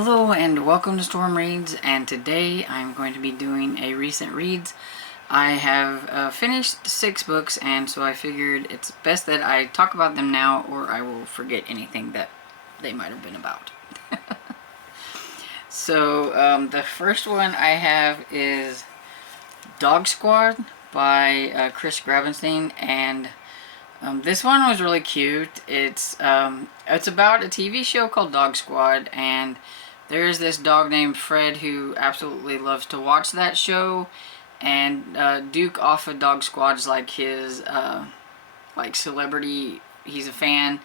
Hello and welcome to Storm Reads, and today I'm going to be doing a recent reads. I have finished 6 books, and so I figured it's best that I talk about them now or I will forget anything that they might have been about. So the first one I have is Dog Squad by Chris Gravenstein, and this one was really cute. It's about a TV show called Dog Squad, and there's this dog named Fred who absolutely loves to watch that show, and Duke off of Dog Squad is like his like celebrity. He's a fan.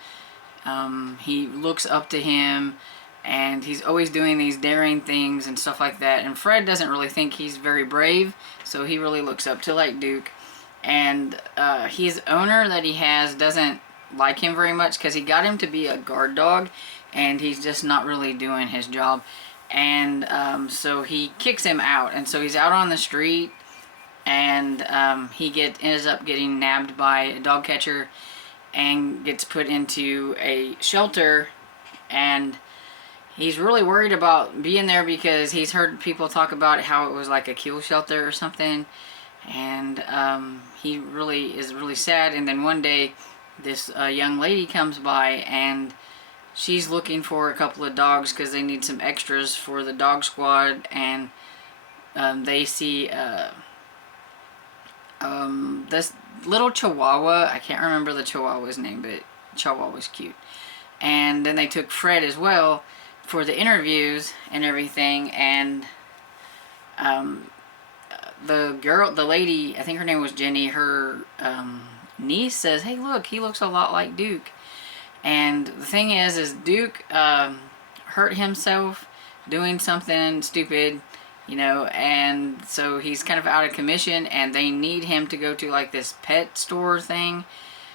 He looks up to him, and he's always doing these daring things and stuff like that. And Fred doesn't really think he's very brave, so he really looks up to like Duke. And his owner that he has doesn't like him very much because he got him to be a guard dog, and he's just not really doing his job. And so he kicks him out, and so he's out on the street, and he ends up getting nabbed by a dog catcher and gets put into a shelter. And he's really worried about being there because he's heard people talk about how it was like a kill shelter or something. And he really is really sad. And then one day this young lady comes by, and she's looking for a couple of dogs because they need some extras for the dog squad. And they see this little chihuahua. I can't remember the chihuahua's name, but chihuahua's cute. And then they took Fred as well for the interviews and everything. And the lady, I think her name was Jenny, her niece says, hey, look, he looks a lot like Duke. And the thing is Duke hurt himself doing something stupid, and so he's kind of out of commission, and they need him to go to like this pet store thing.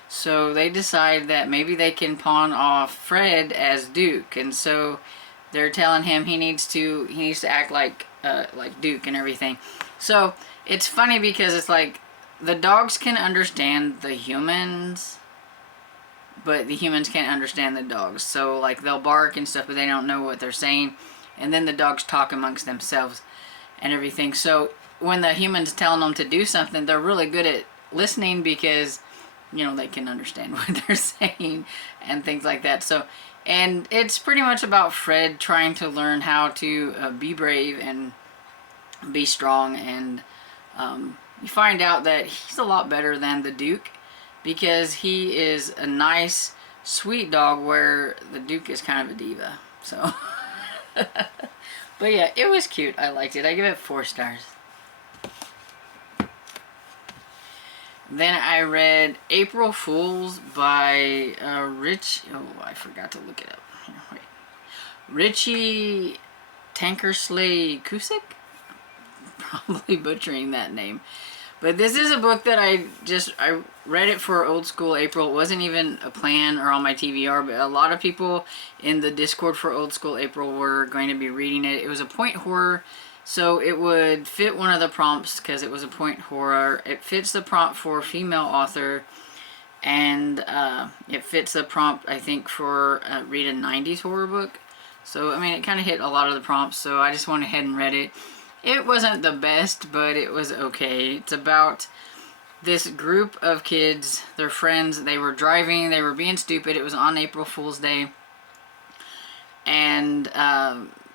So they decide that maybe they can pawn off Fred as Duke, and so they're telling him he needs to act like Duke and everything. So it's funny because it's like the dogs can understand the humans, but the humans can't understand the dogs. So like they'll bark and stuff, but they don't know what they're saying. And then the dogs talk amongst themselves and everything. So when the humans telling them to do something, they're really good at listening because, they can understand what they're saying and things like that. So, and it's pretty much about Fred trying to learn how to be brave and be strong. And you find out that he's a lot better than the Duke because he is a nice, sweet dog, where the Duke is kind of a diva. So, but yeah, it was cute. I liked it. I give it 4 stars. Then I read April Fools by I forgot to look it up. Here, wait. Richie Tankersley Cusick? Probably butchering that name. But this is a book that I read it for Old School April. It wasn't even a plan or on my TBR, but a lot of people in the Discord for Old School April were going to be reading it. It was a point horror, so it would fit one of the prompts because it was a point horror. It fits the prompt for female author, and it fits the prompt, I think, for read a 90s horror book. So, I mean, it kind of hit a lot of the prompts, so I just went ahead and read it. It wasn't the best, but it was okay. It's about this group of kids, their friends. They were driving, they were being stupid. It was on April Fool's Day. And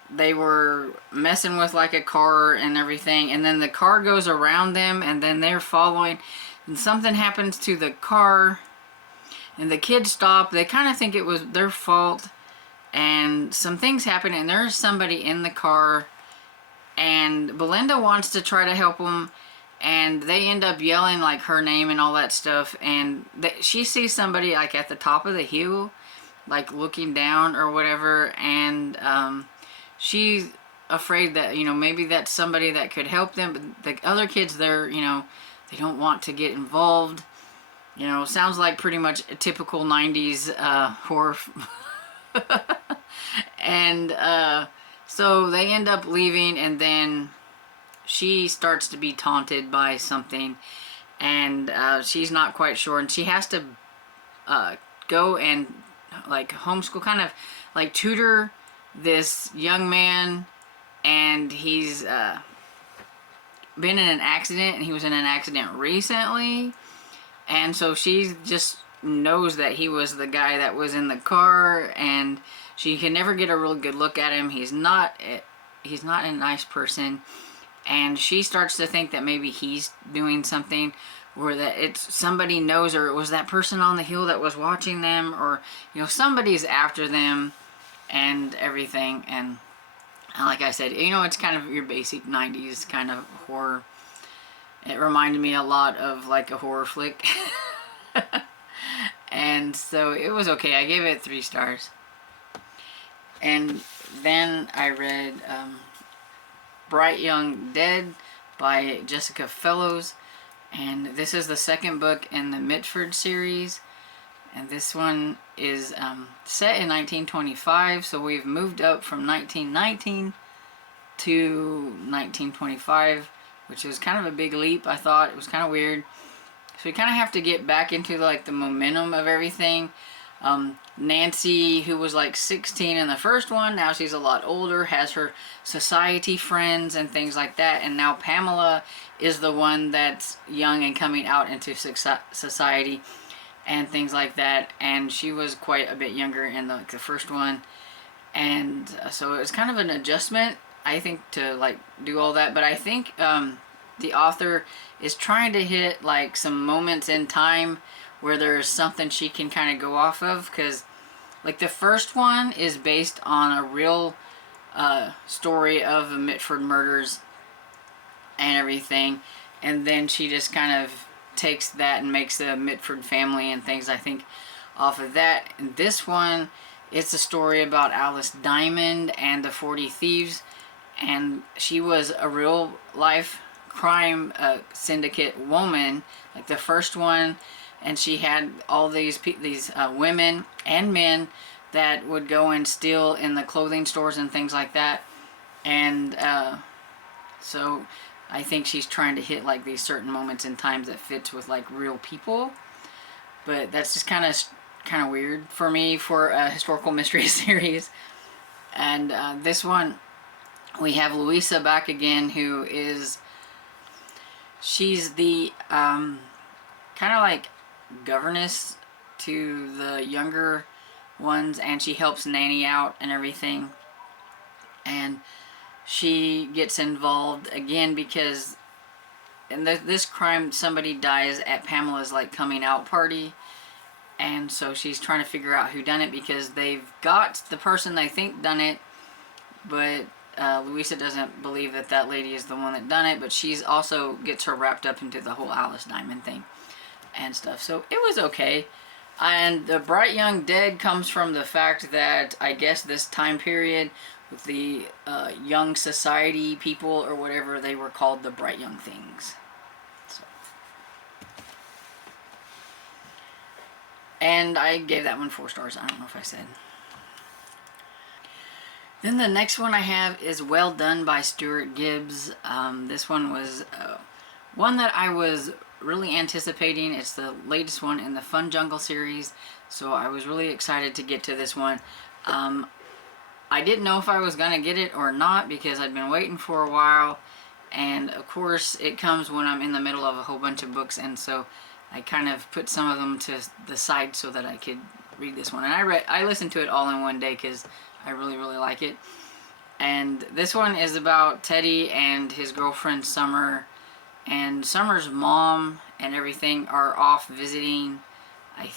they were messing with like a car and everything. And then the car goes around them, and then they're following. And something happens to the car, and the kids stop. They kind of think it was their fault. And some things happen, and there's somebody in the car. And Belinda wants to try to help them, and they end up yelling like her name and all that stuff. And she sees somebody like at the top of the hill, like looking down or whatever. And she's afraid that, maybe that's somebody that could help them. But the other kids there, they don't want to get involved. Sounds like pretty much a typical 90s horror. And so they end up leaving, and then she starts to be taunted by something, and she's not quite sure, and she has to go and like homeschool, kind of like tutor this young man, and he's been in an accident, and he was in an accident recently, and so she just knows that he was the guy that was in the car, and she can never get a real good look at him. He's not a nice person, and she starts to think that maybe he's doing something, or that it's somebody knows, or it was that person on the hill that was watching them, or somebody's after them and everything. And like I said, it's kind of your basic 90s kind of horror. It reminded me a lot of like a horror flick. And so it was okay. I gave it 3 stars. And then I read Bright Young Dead by Jessica Fellows. And this is the second book in the Mitford series. And this one is set in 1925. So we've moved up from 1919 to 1925, which was kind of a big leap. I thought it was kind of weird. So we kind of have to get back into like the momentum of everything. Nancy, who was like 16 in the first one, now she's a lot older, has her society friends and things like that. And now Pamela is the one that's young and coming out into society and things like that. And she was quite a bit younger in the first one. And so it was kind of an adjustment, I think, to like do all that. But I think the author is trying to hit like some moments in time where there's something she can kind of go off of, because like the first one is based on a real story of the Mitford murders and everything, and then she just kind of takes that and makes the Mitford family and things, I think, off of that. And this one, it's a story about Alice Diamond and the 40 Thieves, and she was a real life crime syndicate woman, like the first one. And she had all these women and men that would go and steal in the clothing stores and things like that. And so I think she's trying to hit like these certain moments in times that fits with like real people. But that's just kind of weird for me for a historical mystery series. And this one, we have Louisa back again, who is, she's the kind of like governess to the younger ones, and she helps Nanny out and everything. And she gets involved again because in this crime, somebody dies at Pamela's like coming out party, and so she's trying to figure out who done it, because they've got the person they think done it, but Louisa doesn't believe that lady is the one that done it. But she's also gets her wrapped up into the whole Alice Diamond thing and stuff. So it was okay. And the Bright Young Dead comes from the fact that I guess this time period with the young society people or whatever, they were called the Bright Young Things. So. And I gave that one 4 stars. I don't know if I said. Then the next one I have is Well Done by Stuart Gibbs. This one was one that I was really anticipating. It's the latest one in the Fun Jungle series, so I was really excited to get to this one. I didn't know if I was gonna get it or not, because I'd been waiting for a while, and of course it comes when I'm in the middle of a whole bunch of books, and so I kind of put some of them to the side so that I could read this one. And I listened to it all in one day because I really like it. And this one is about Teddy and his girlfriend Summer, and Summer's mom and everything are off visiting. I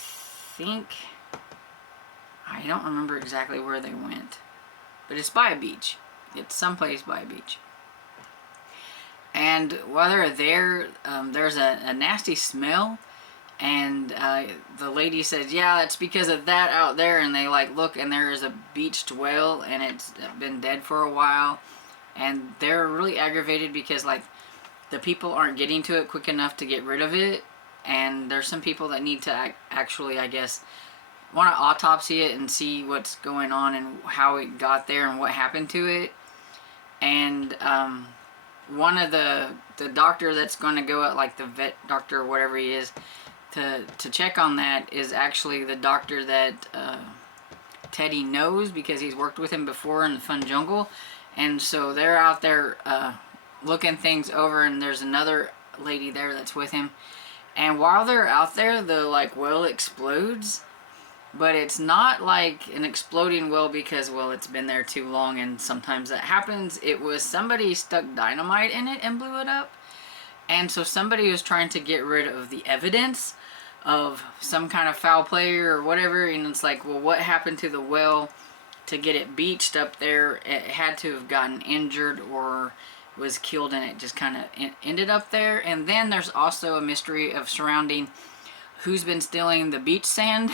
don't remember exactly where they went, but it's by a beach. It's someplace by a beach. And while they're there, there's a nasty smell, and the lady says, yeah, that's because of that out there. And they like look, and there is a beached whale, and it's been dead for a while. And they're really aggravated because like the people aren't getting to it quick enough to get rid of it. And there's some people that need to actually, I guess, want to autopsy it and see what's going on and how it got there and what happened to it. And one of the doctor that's going to go out, like the vet doctor or whatever he is, to check on that is actually the doctor that Teddy knows because he's worked with him before in the Fun Jungle. And so they're out there looking things over, and there's another lady there that's with him. And while they're out there, the like well explodes. But it's not like an exploding well because, well, it's been there too long and sometimes that happens. It was somebody stuck dynamite in it and blew it up. And so somebody was trying to get rid of the evidence of some kind of foul play or whatever. And it's like, well, what happened to the well to get it beached up there? It had to have gotten injured or was killed, and it just kind of ended up there. And then there's also a mystery of surrounding who's been stealing the beach sand.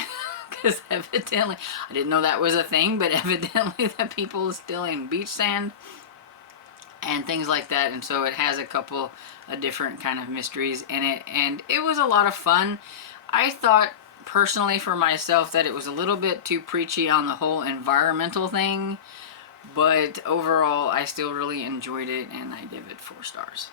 Because evidently, I didn't know that was a thing, but evidently that people are stealing beach sand and things like that. And so it has a couple of different kind of mysteries in it, and it was a lot of fun. I thought personally for myself that it was a little bit too preachy on the whole environmental thing, but overall I still really enjoyed it, and I give it 4 stars.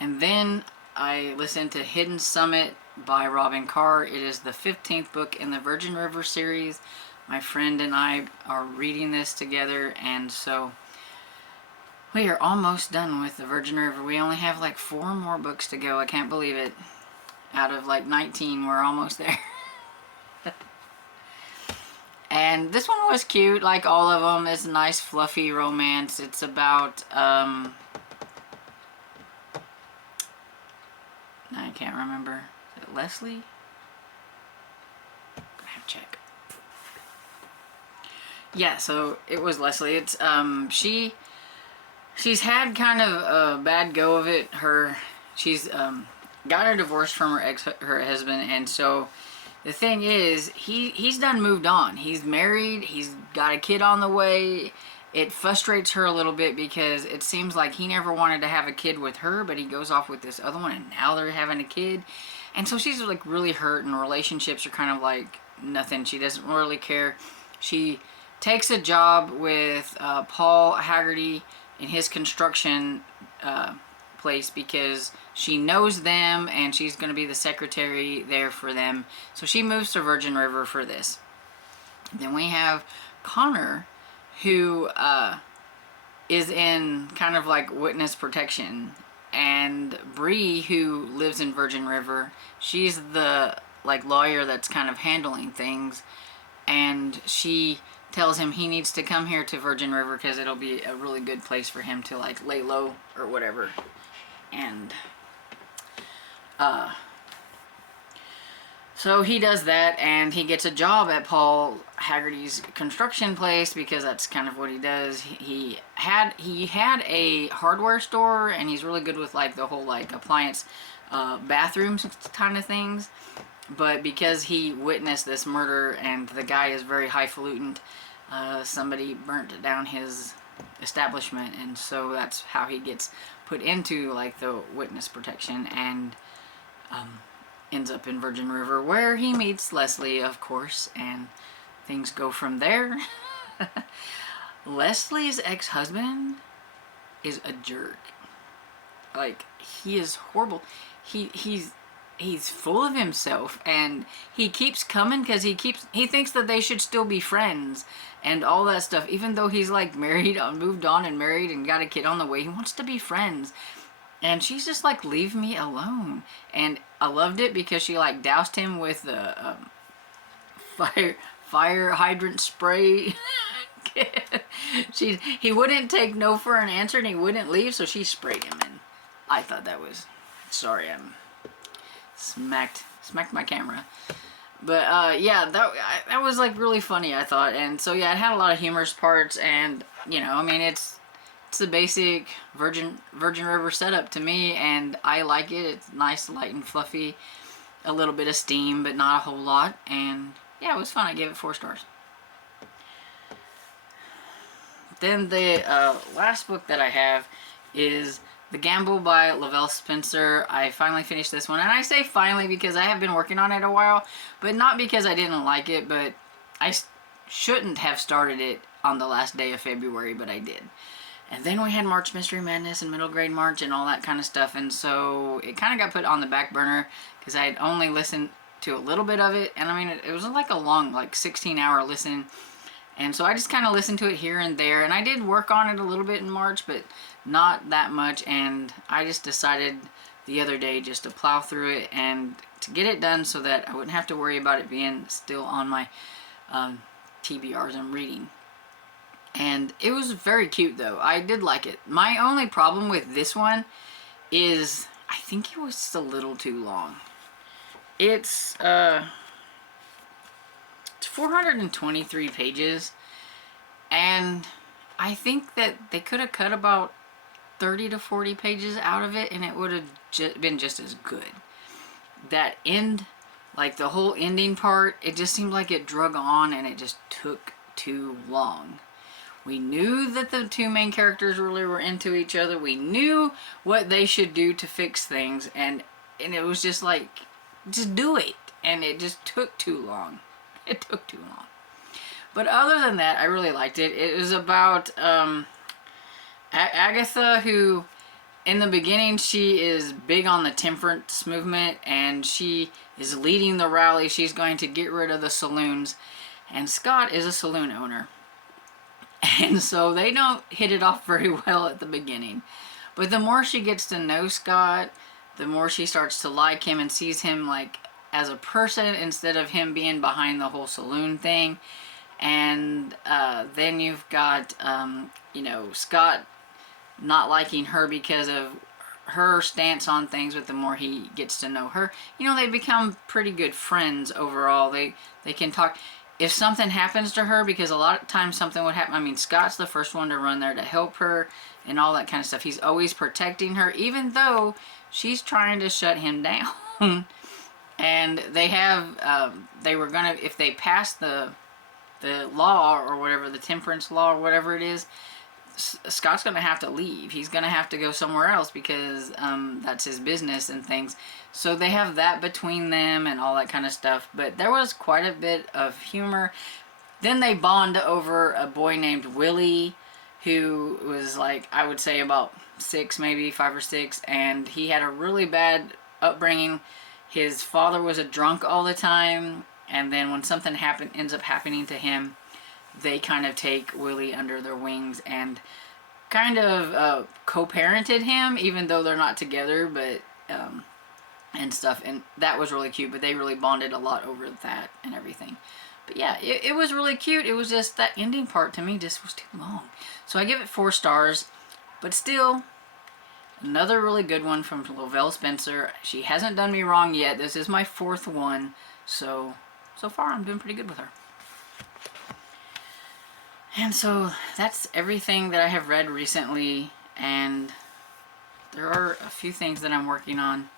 And then I listened to Hidden Summit by Robin Carr. It is the 15th book in the Virgin River series. My friend and I are reading this together, and so we are almost done with the Virgin River. We only have like 4 more books to go. I can't believe it. Out of like 19, we're almost there. And this one was cute, like all of them. It's a nice fluffy romance. It's about I can't remember. Is it Leslie? I'm gonna have to check. Yeah, so it was Leslie. It's she's had kind of a bad go of it. She's got a divorce from her husband, and so the thing is, he's done moved on. He's married. He's got a kid on the way. It frustrates her a little bit because it seems like he never wanted to have a kid with her, but he goes off with this other one, and now they're having a kid. And so she's like really hurt, and relationships are kind of like nothing. She doesn't really care. She takes a job with Paul Haggerty in his construction place because she knows them, and she's going to be the secretary there for them. So she moves to Virgin River for this. Then we have Connor, who is in kind of like witness protection, and Bree, who lives in Virgin River, she's the like lawyer that's kind of handling things, and she tells him he needs to come here to Virgin River because it'll be a really good place for him to like lay low or whatever. And so he does that, and he gets a job at Paul Haggerty's construction place because that's kind of what he does. He had a hardware store, and he's really good with like the whole like appliance bathrooms kind of things. But because he witnessed this murder, and the guy is very highfalutin, somebody burnt down his establishment, and so that's how he gets put into like the witness protection, and ends up in Virgin River, where he meets Leslie, of course, and things go from there. Leslie's ex-husband is a jerk. Like, he is horrible. He's full of himself, and he keeps coming because he thinks that they should still be friends and all that stuff, even though he's like married, moved on and married and got a kid on the way. He wants to be friends, and she's just like, leave me alone. And I loved it because she like doused him with the fire hydrant spray. He wouldn't take no for an answer, and he wouldn't leave, so she sprayed him, and I thought that was, sorry, I'm smacked my camera, but yeah, that was like really funny, I thought. And so yeah, it had a lot of humorous parts, and you know, I mean, it's the basic Virgin River setup to me, and I like it. It's nice, light and fluffy, a little bit of steam, but not a whole lot. And yeah, it was fun. I gave it 4 stars. Then the last book that I have is The Gamble by Lavelle Spencer. I finally finished this one, and I say finally because I have been working on it a while, but not because I didn't like it, but I shouldn't have started it on the last day of February, but I did. And then we had March Mystery Madness and Middle Grade March and all that kind of stuff, and so it kind of got put on the back burner because I had only listened to a little bit of it, and I mean, it was like a long, like 16-hour listen. And so I just kind of listened to it here and there, and I did work on it a little bit in March, but not that much. And I just decided the other day just to plow through it and to get it done so that I wouldn't have to worry about it being still on my TBRs I'm reading. And it was very cute though. I did like it. My only problem with this one is I think it was just a little too long. It's 423 pages, and I think that they could have cut about 30 to 40 pages out of it and it would have been just as good. That end, like the whole ending part, it just seemed like it drug on and it just took too long. We knew that the two main characters really were into each other. We knew what they should do to fix things, and it was just like, just do it. And it just took too long. It took too long. But other than that, I really liked it. It was about Agatha, who in the beginning, she is big on the temperance movement, and she is leading the rally. She's going to get rid of the saloons, and Scott is a saloon owner. And so they don't hit it off very well at the beginning. But the more she gets to know Scott, the more she starts to like him and sees him like as a person instead of him being behind the whole saloon thing. And then you've got, you know, Scott not liking her because of her stance on things, but the more he gets to know her, you know, they become pretty good friends overall. They can talk. If something happens to her, because a lot of times something would happen, I mean, Scott's the first one to run there to help her and all that kind of stuff. He's always protecting her, even though she's trying to shut him down. And they have, they were gonna, if they passed the law or whatever, the temperance law or whatever it is, Scott's gonna have to leave. He's gonna have to go somewhere else because that's his business and things. So they have that between them and all that kind of stuff. But there was quite a bit of humor. Then they bond over a boy named Willie, who was like, I would say about 6, maybe 5 or 6, and he had a really bad upbringing. His father was a drunk all the time, and then when something ends up happening to him, they kind of take Willie under their wings and kind of co-parented him, even though they're not together, but and stuff. And that was really cute, but they really bonded a lot over that and everything. But yeah, it was really cute. It was just that ending part to me just was too long. So I give it 4 stars, but still another really good one from Lovell Spencer. She hasn't done me wrong yet. This is my 4th one, so far I'm doing pretty good with her. And so that's everything that I have read recently, and there are a few things that I'm working on.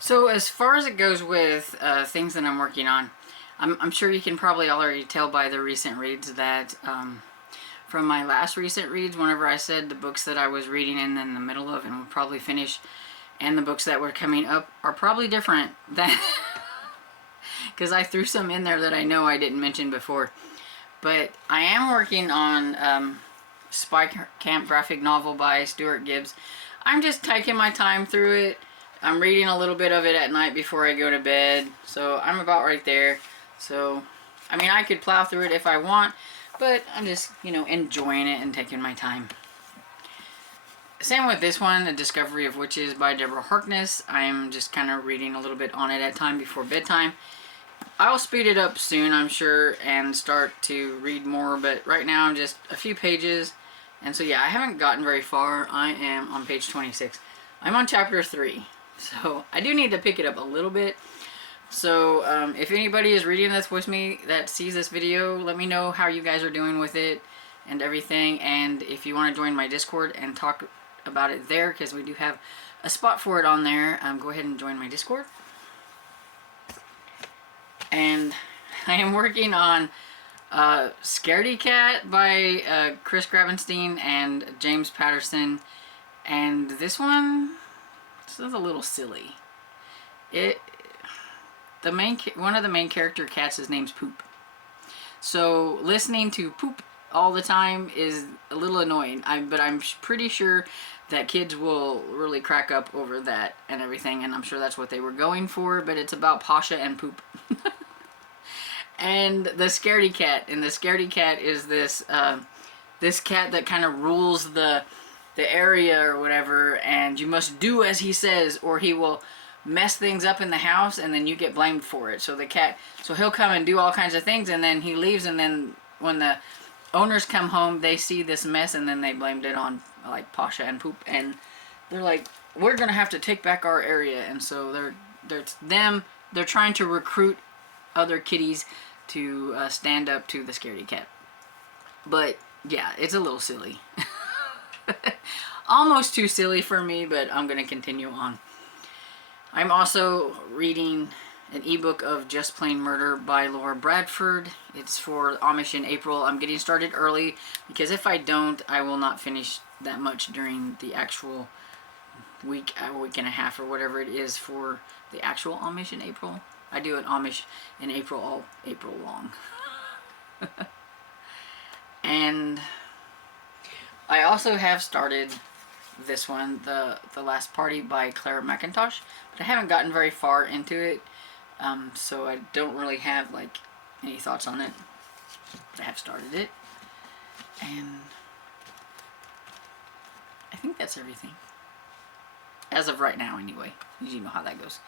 So as far as it goes with things that I'm working on, I'm sure you can probably already tell by the recent reads that from my last recent reads, whenever I said the books that I was reading in the middle of and would probably finish, and the books that were coming up are probably different than because I threw some in there that I know I didn't mention before. But I am working on Spy Camp graphic novel by Stuart Gibbs. I'm just taking my time through it. I'm reading a little bit of it at night before I go to bed. So I'm about right there. So, I mean, I could plow through it if I want, but I'm just, you know, enjoying it and taking my time. Same with this one, The Discovery of Witches by Deborah Harkness. I'm just kind of reading a little bit on it at time before bedtime. I'll speed it up soon, I'm sure, and start to read more, but right now I'm just a few pages. And so yeah, I haven't gotten very far. I am on page 26. I'm on chapter 3, so I do need to pick it up a little bit. So if anybody is reading this with me that sees this video, let me know how you guys are doing with it and everything. And if you want to join my Discord and talk about it there, because we do have a spot for it on there, go ahead and join my Discord. And I am working on Scaredy Cat by Chris Gravenstein and James Patterson. And this one, this is a little silly. One of the main character cats, his name's Poop. So listening to Poop all the time is a little annoying. But I'm pretty sure that kids will really crack up over that and everything, and I'm sure that's what they were going for, but it's about Pasha and poop. And the scaredy cat, and the scaredy cat is this this cat that kind of rules the area or whatever, and you must do as he says or he will mess things up in the house and then you get blamed for it. So the cat, so he'll come and do all kinds of things and then he leaves, and then when the owners come home they see this mess and then they blamed it on like Pasha and poop, and they're like, we're gonna have to take back our area. And so they're trying to recruit other kitties to stand up to the scaredy cat. But yeah, it's a little silly. Almost too silly for me, but I'm gonna continue on. I'm also reading an ebook of Just Plain Murder by Laura Bradford. It's for Amish in April. I'm getting started early because if I don't, I will not finish that much during the actual week and a half or whatever it is for the actual Amish in April. I do an Amish in April all April long. And I also have started this one, the Last Party by Clara McIntosh, but I haven't gotten very far into it, so I don't really have like any thoughts on it. But I have started it, and I think that's everything. As of right now, anyway. You know how that goes.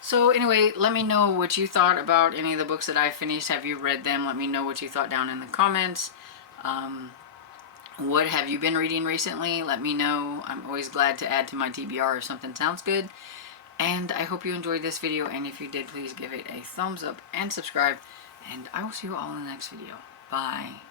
So anyway, let me know what you thought about any of the books that I finished. Have you read them? Let me know what you thought down in the comments. What have you been reading recently? Let me know. I'm always glad to add to my TBR if something sounds good. And I hope you enjoyed this video, and if you did, please give it a thumbs up and subscribe. And I will see you all in the next video. Bye.